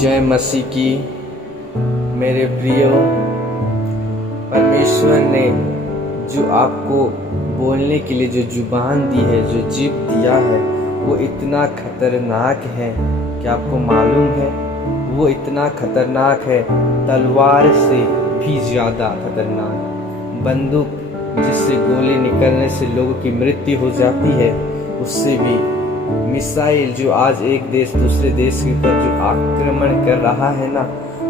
जय मसीह की। मेरे प्रियो, परमेश्वर ने जो आपको बोलने के लिए जो जुबान दी है, जो जीभ दिया है, वो इतना खतरनाक है कि आपको मालूम है। वो इतना खतरनाक है, तलवार से भी ज़्यादा खतरनाक। बंदूक जिससे गोली निकलने से लोगों की मृत्यु हो जाती है, उससे भी मिसाइल जो आज एक देश दूसरे देश के ऊपर जो आक्रमण कर रहा है ना,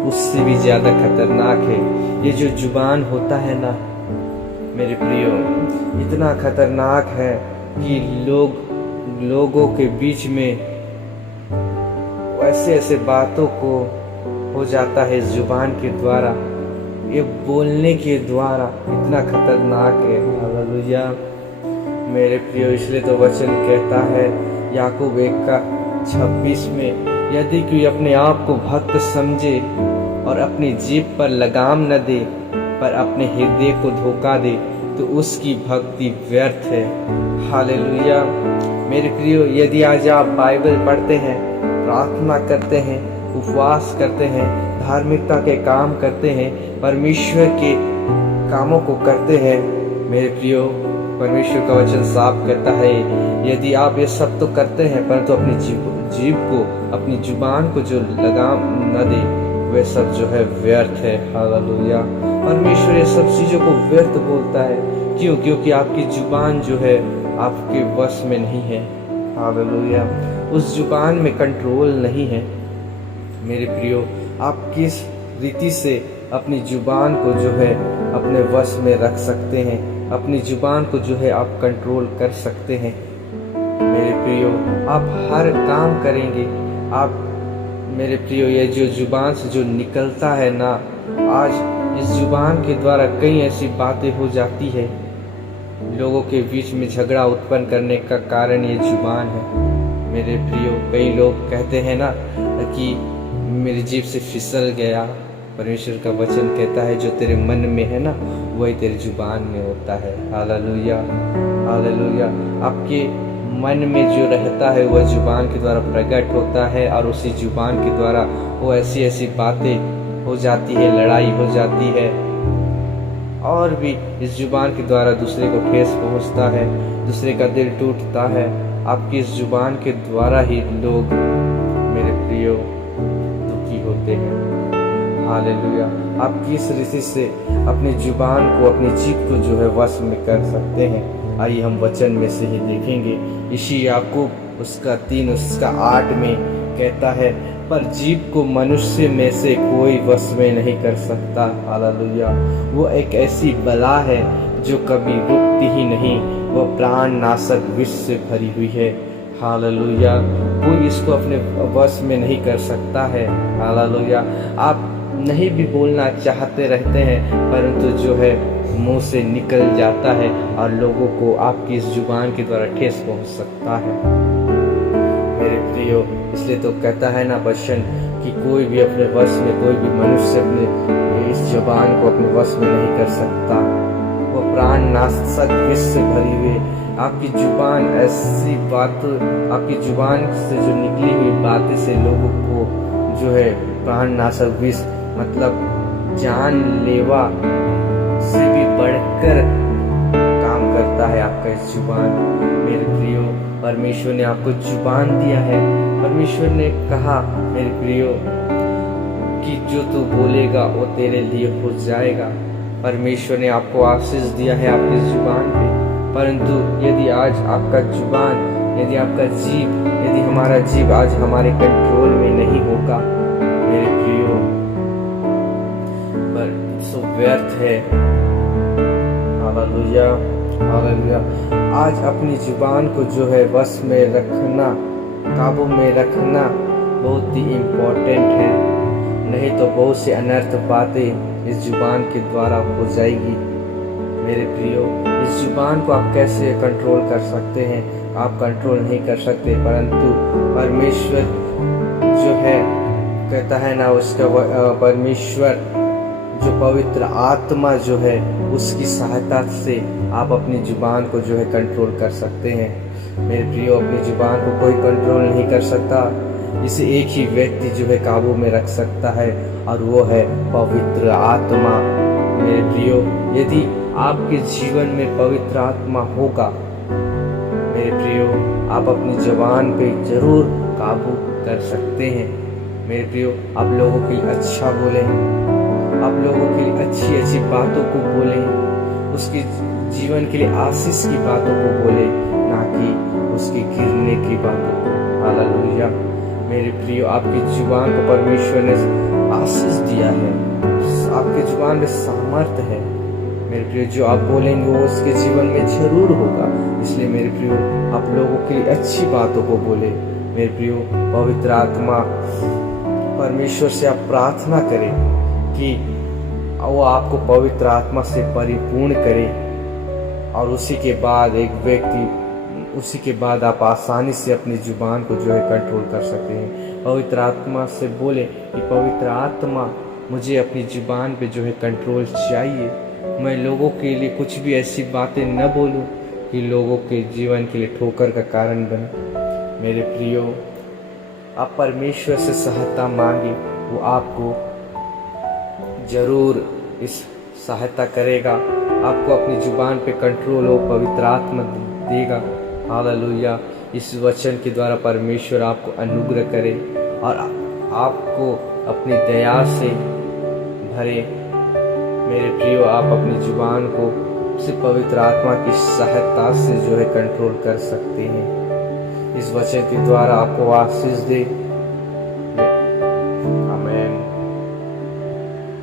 उससे भी ज़्यादा खतरनाक है। ये जो जुबान होता है ना मेरे प्रियो, इतना खतरनाक है कि लोगों के बीच में ऐसे ऐसे बातों को हो जाता है इस जुबान के द्वारा, ये बोलने के द्वारा इतना खतरनाक है। हालेलुया मेरे प्रियो। इसलिए तो वचन कहता है याकूब 1:26 में, यदि कोई अपने आप को भक्त समझे और अपनी जीभ पर लगाम न दे पर अपने हृदय को धोखा दे, तो उसकी भक्ति व्यर्थ है। हालेलुया मेरे प्रियो। यदि आज आप बाइबल पढ़ते हैं, प्रार्थना करते हैं, उपवास करते हैं, धार्मिकता के काम करते हैं, परमेश्वर के कामों को करते हैं, मेरे प्रियो, परमेश्वर का वचन साफ कहता है, यदि आप ये सब तो करते हैं परंतु अपनी जीभ को, अपनी जुबान को जो लगाम न दे, वे सब जो है व्यर्थ है। हालेलुया। परमेश्वर ये सब चीज़ों को व्यर्थ बोलता है। क्यों? क्योंकि आपकी जुबान जो है आपके वश में नहीं है। हालेलुया। उस जुबान में कंट्रोल नहीं है। मेरे प्रियो, आप किस रीति से अपनी जुबान को जो है अपने वश में रख सकते हैं, अपनी जुबान को जो है आप कंट्रोल कर सकते हैं। मेरे प्रियो, आप हर काम करेंगे, आप मेरे प्रियो, ये जो जुबान से जो निकलता है ना, आज इस जुबान के द्वारा कई ऐसी बातें हो जाती है, लोगों के बीच में झगड़ा उत्पन्न करने का कारण ये जुबान है। मेरे प्रियो, कई लोग कहते हैं ना कि मेरी जीभ से फिसल गया। परमेश्वर का वचन कहता है जो तेरे मन में है ना, वही तेरी जुबान में होता है। Hallelujah hallelujah. आपके मन में जो रहता है वह जुबान के द्वारा प्रकट होता है, और उसी जुबान के द्वारा वो ऐसी ऐसी बातें हो जाती है, लड़ाई हो जाती है, और भी इस जुबान के द्वारा दूसरे को ठेस पहुंचता है, दूसरे का दिल टूटता है। आपकी इस जुबान के द्वारा ही लोग मेरे प्रियो दुखी होते हैं। हालेलुया। आप किस रीति से अपनी जुबान को, अपनी जीभ को जो है वश में कर सकते हैं, आइए हम वचन में से ही देखेंगे। इसी याकूब उसका 3:8 में कहता है, पर जीभ को मनुष्य में से कोई वश में नहीं कर सकता। हालेलुया। वो एक ऐसी बला है जो कभी रुकती ही नहीं, वह प्राण नाशक विष से भरी हुई है। हालेलुया। कोई इसको अपने वश में नहीं कर सकता है। हालेलुया। आप नहीं भी बोलना चाहते रहते हैं, परंतु जो है मुंह से निकल जाता है और लोगों को आपकी इस जुबान के द्वारा ठेस पहुंच सकता है। मेरे प्रियो, इसलिए तो कहता है ना वचन कि कोई भी अपने वश में, कोई भी मनुष्य अपने इस जुबान को अपने वश में नहीं कर सकता। वो प्राण नाशक विष से भरी हुई। आपकी जुबान ऐसी बात, आपकी जुबान से जो निकली हुई बातें से लोगों को जो है प्राण नाशक विष, मतलब जानलेवा से भी बढ़कर काम करता है आपका इस जुबान। मेरे प्रियो, परमेश्वर ने आपको जुबान दिया है। परमेश्वर ने कहा मेरे प्रियो कि जो तू बोलेगा वो तेरे लिए हो जाएगा। परमेश्वर ने आपको आशीष दिया है आपकी जुबान पे, परंतु यदि आज आपका जुबान, यदि आपका जीभ, यदि हमारा जीभ आज हमारे कंट्रोल में नहीं होगा, मेरे प्रियो, पर सो व्यर्थ है। Hallelujah hallelujah. आज अपनी जुबान को जो है वश में रखना, काबू में रखना बहुत ही इम्पोर्टेंट है, नहीं तो बहुत सी अनर्थ बातें इस जुबान के द्वारा हो जाएगी। मेरे प्रियो, इस जुबान को आप कैसे कंट्रोल कर सकते हैं? आप कंट्रोल नहीं कर सकते, परंतु परमेश्वर जो है कहता है ना, उसका परमेश्वर जो पवित्र आत्मा जो है उसकी सहायता से आप अपनी जुबान को जो है कंट्रोल कर सकते हैं। मेरे प्रियो, अपनी जुबान को कोई कंट्रोल नहीं कर सकता। इसे एक ही व्यक्ति जो है काबू में रख सकता है, और वो है पवित्र आत्मा। मेरे प्रियो, यदि आपके जीवन में पवित्र आत्मा होगा मेरे प्रियो, आप अपनी ज़ुबान पे जरूर काबू कर सकते हैं। मेरे प्रियो, आप लोगों के लिए अच्छा बोलें, आप लोगों के लिए अच्छी अच्छी बातों को बोलें, उसके जीवन के लिए आशीष की बातों को बोलें, ना कि उसके गिरने की बातों को। हालेलुया। मेरे प्रियो, आपकी जुबान को परमेश्वर ने आशीष दिया है, आपके जुबान में सामर्थ्य है। मेरे प्रियो, जो आप बोलेंगे वो उसके जीवन में जरूर होगा। इसलिए मेरे प्रियो, आप लोगों के लिए अच्छी बातों को बोले। मेरे प्रियो, पवित्र आत्मा परमेश्वर से आप प्रार्थना करें कि वो आपको पवित्र आत्मा से परिपूर्ण करे, और उसी के बाद आप आसानी से अपनी जुबान को जो है कंट्रोल कर सकते हैं। पवित्र आत्मा से बोले कि पवित्र आत्मा, मुझे अपनी जुबान पे जो है कंट्रोल चाहिए। मैं लोगों के लिए कुछ भी ऐसी बातें न बोलूं कि लोगों के जीवन के लिए ठोकर का कारण बने। मेरे प्रियो, आप परमेश्वर से सहायता मांगे, वो आपको जरूर इस सहायता करेगा। आपको अपनी जुबान पे कंट्रोल हो पवित्र आत्मा देगा। हालेलुया। इस वचन के द्वारा परमेश्वर आपको अनुग्रह करे और आपको अपनी दया से भरे। मेरे प्रियो, आप अपनी जुबान को सिर्फ पवित्र आत्मा की सहायता से जो है कंट्रोल कर सकते हैं। इस वचन के द्वारा आपको आशीष दे।